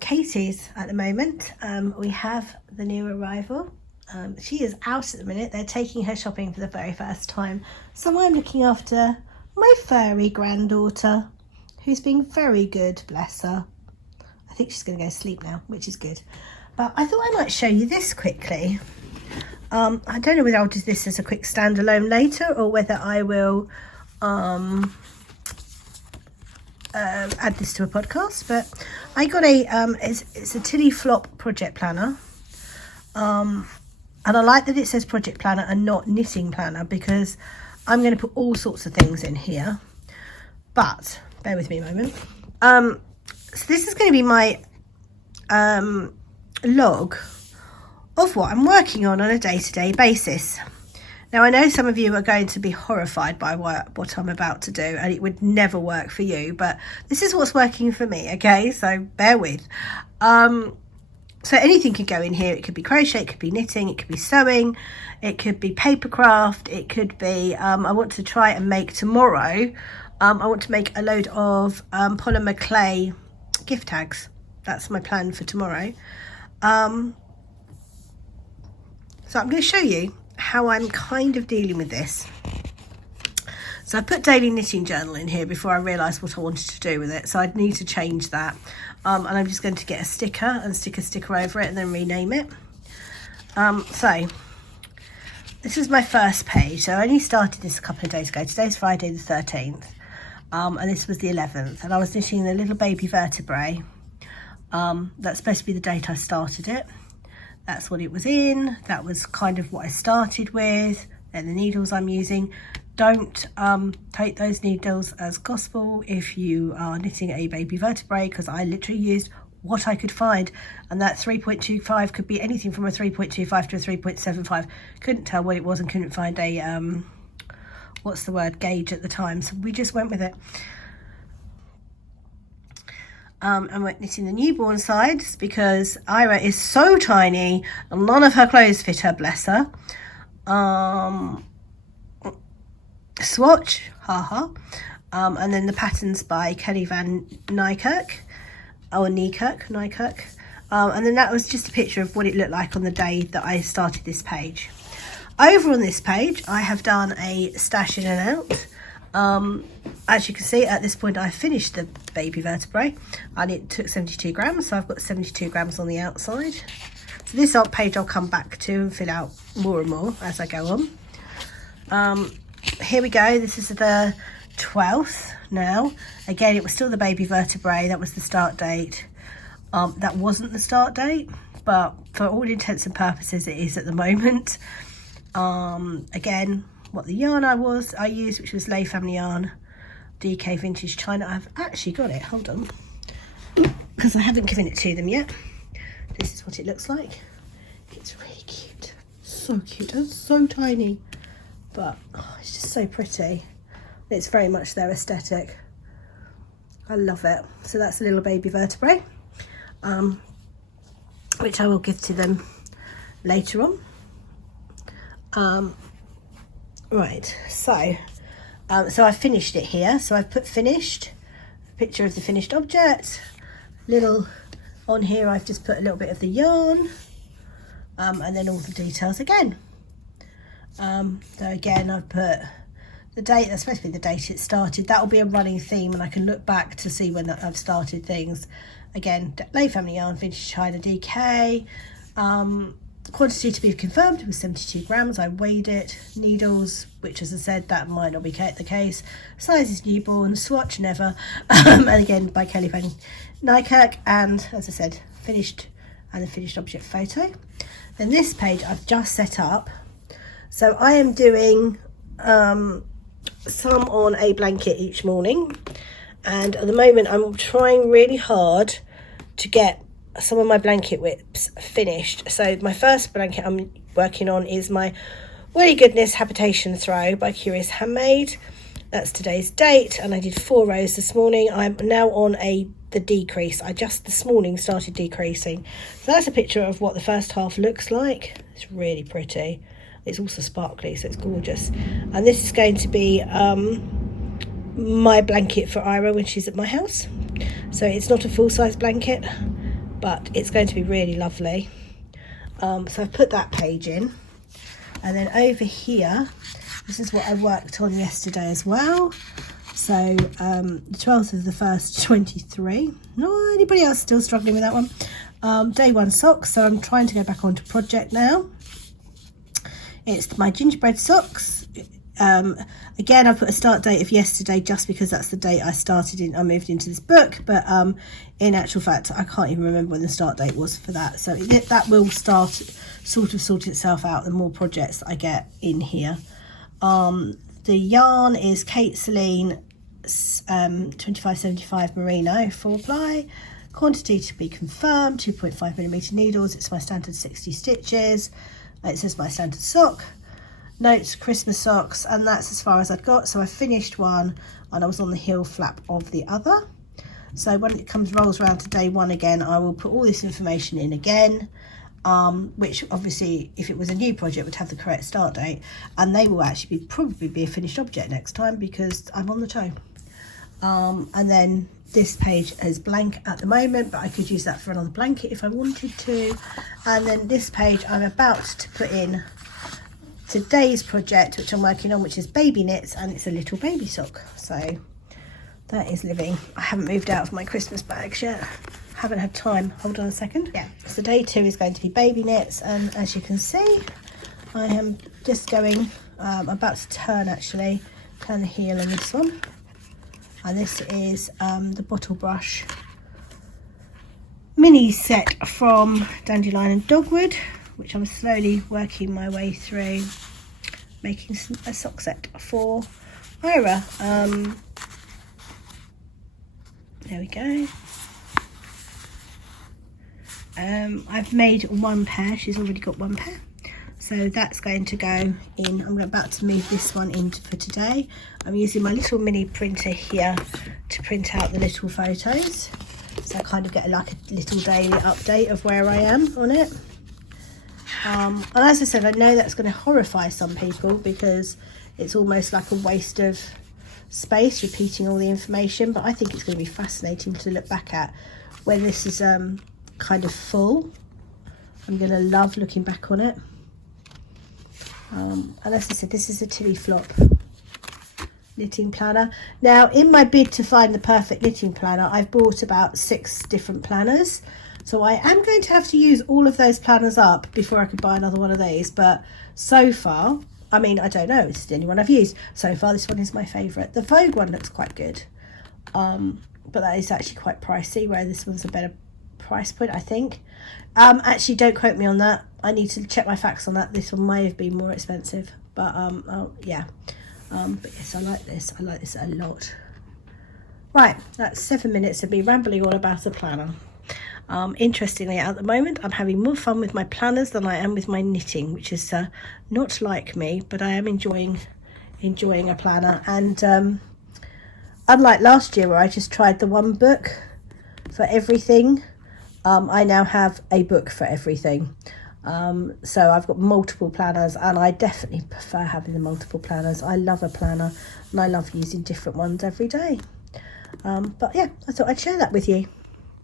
Katie's at the moment. We have the new arrival. She is out at the minute. They're taking her shopping for the very first time. So I'm looking after my furry granddaughter, who's being very good, bless her. I think she's going to go to sleep now, which is good. But I thought I might show you this quickly. I don't know whether I'll do this as a quick standalone later or whether I will add this to a podcast. But I got a it's a Tilly Flop project planner, and I like that it says project planner and not knitting planner, because I'm going to put all sorts of things in here. But bear with me a moment. So this is going to be my log of what I'm working on a day-to-day basis. Now, I know some of you are going to be horrified by what I'm about to do, and it would never work for you, but this is what's working for me, okay? So bear with. So anything could go in here. It could be crochet, it could be knitting, it could be sewing, it could be paper craft, it could be, I want to try and make tomorrow, I want to make a load of polymer clay gift tags. That's my plan for tomorrow. So I'm going to show you how I'm kind of dealing with this. So I put daily knitting journal in here before I realised what I wanted to do with it, so I'd need to change that. And I'm just going to get a sticker and stick a sticker over it and then rename it. So this is my first page. So I only started this a couple of days ago. Today's Friday the 13th, and this was the 11th, and I was knitting the little baby vertebrae. That's supposed to be the date I started it. That's what it was in. That was kind of what I started with. And the needles I'm using. Don't take those needles as gospel if you are knitting a baby vertebrae, because I literally used what I could find, and that 3.25 could be anything from a 3.25 to a 3.75. Couldn't tell what it was and couldn't find a what's the word, gauge at the time, so we just went with it. I'm knitting the newborn sides because Ira is so tiny and none of her clothes fit her, bless her. Swatch, haha. And then the patterns by Kelly Van Nykirk, or Nykirk. And then that was just a picture of what it looked like on the day that I started this page. Over on this page, I have done a stash in and out. As you can see, at this point I finished the baby vertebrae, and it took 72 grams, so I've got 72 grams on the outside. So this page I'll come back to and fill out more and more as I go on. Here we go. This is the 12th now. Again, it was still the baby vertebrae. That was the start date. That wasn't the start date, but for all intents and purposes it is at the moment. Again, what the yarn I used, which was Lay Family Yarn DK Vintage China. I've actually got it, hold on, because I haven't given it to them yet. This is what it looks like. It's really cute, so cute. It's so tiny, but it's just so pretty. It's very much their aesthetic. I love it. So that's a little baby vertebrae, which I will give to them later on. Right, so I've finished it here. So I've put finished, a picture of the finished object. Little on here, I've just put a little bit of the yarn, and then all the details again. So again, I've put the date. That's supposed to be the date it started. That will be a running theme, and I can look back to see when I've started things. Again, Lay Family Yarn Vintage China DK. Quantity to be confirmed was 72 grams. I weighed it. Needles, which, as I said, that might not be the case. Size is newborn. Swatch never. And again by Kelly Van Nykirk. And as I said, finished, and the finished object photo. Then this page I've just set up. So I am doing some on a blanket each morning, and at the moment I'm trying really hard to get some of my blanket whips finished. So my first blanket I'm working on is my Woolly Goodness Habitation Throw by Curious Handmade. That's today's date, and I did 4 rows this morning. I'm now on the decrease. I just this morning started decreasing. So that's a picture of what the first half looks like. It's really pretty. It's also sparkly, so it's gorgeous. And this is going to be my blanket for Ira when she's at my house. So it's not a full-size blanket. but it's going to be really lovely. So I've put that page in, and then over here, this is what I worked on yesterday as well. So the 12th of the 1st, 23. No, anybody else still struggling with that one? Day 1 socks. So I'm trying to go back onto project now. It's my gingerbread socks. Again, I put a start date of yesterday just because that's the date I moved into this book, but in actual fact I can't even remember when the start date was for that, so that will sort itself out the more projects I get in here. The yarn is Kate Celine 2575 merino 4-ply, quantity to be confirmed, 2.5mm needles. It's my standard 60 stitches. It says my standard sock. Notes, Christmas socks, and that's as far as I'd got. So I finished one and I was on the heel flap of the other. So when it rolls around to day 1 again, I will put all this information in again, which obviously if it was a new project would have the correct start date, and they will actually probably be a finished object next time because I'm on the toe. And then this page is blank at the moment, but I could use that for another blanket if I wanted to. And then this page I'm about to put in today's project, which I'm working on, which is baby knits, and it's a little baby sock. So that is living. I haven't moved out of my Christmas bags yet. Haven't had time. Hold on a second. Yeah, so day 2 is going to be baby knits, and as you can see, I am just going, I'm about to turn the heel on this one, and this is the Bottle Brush mini set from Dandelion and Dogwood, which I'm slowly working my way through, making a sock set for Ira. There we go. I've made 1 pair. She's already got 1 pair, so that's going to go in. I'm about to move this one in for today. I'm using my little mini printer here to print out the little photos, so I kind of get like a little daily update of where I am on it. And as I said, I know that's going to horrify some people because it's almost like a waste of space repeating all the information, but I think it's going to be fascinating to look back at when this is kind of full. I'm going to love looking back on it. And as I said, this is a Tilly Flop knitting planner. Now, in my bid to find the perfect knitting planner, I've bought about 6 different planners. So I am going to have to use all of those planners up before I could buy another one of these. But so far, I mean, I don't know, it's the only one I've used. So far, this one is my favourite. The Vogue one looks quite good. But that is actually quite pricey, where this one's a better price point, I think. Actually, don't quote me on that. I need to check my facts on that. This one may have been more expensive. But, yeah. But yes, I like this. I like this a lot. Right, that's 7 minutes of me rambling on about a planner. Interestingly, at the moment I'm having more fun with my planners than I am with my knitting, which is not like me, but I am enjoying a planner. And unlike last year where I just tried the one book for everything, I now have a book for everything. So I've got multiple planners, and I definitely prefer having the multiple planners. I love a planner and I love using different ones every day. But yeah, I thought I'd share that with you.